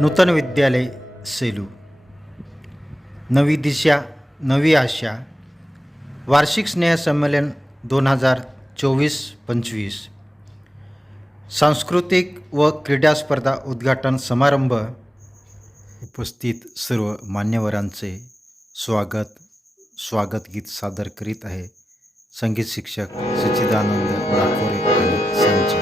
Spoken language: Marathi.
नूतन विद्यालय सेलू. नवी दिशा नवी आशा. वार्षिक स्नेहसंमेलन दोन हजार चोवीस पंचवीस. सांस्कृतिक व क्रीडा स्पर्धा उद्घाटन समारंभ. उपस्थित सर्व मान्यवरांचे स्वागत स्वागत गीत सादर करीत आहे संगीत शिक्षक सच्चिदानंद लाखोरे आणि संजय.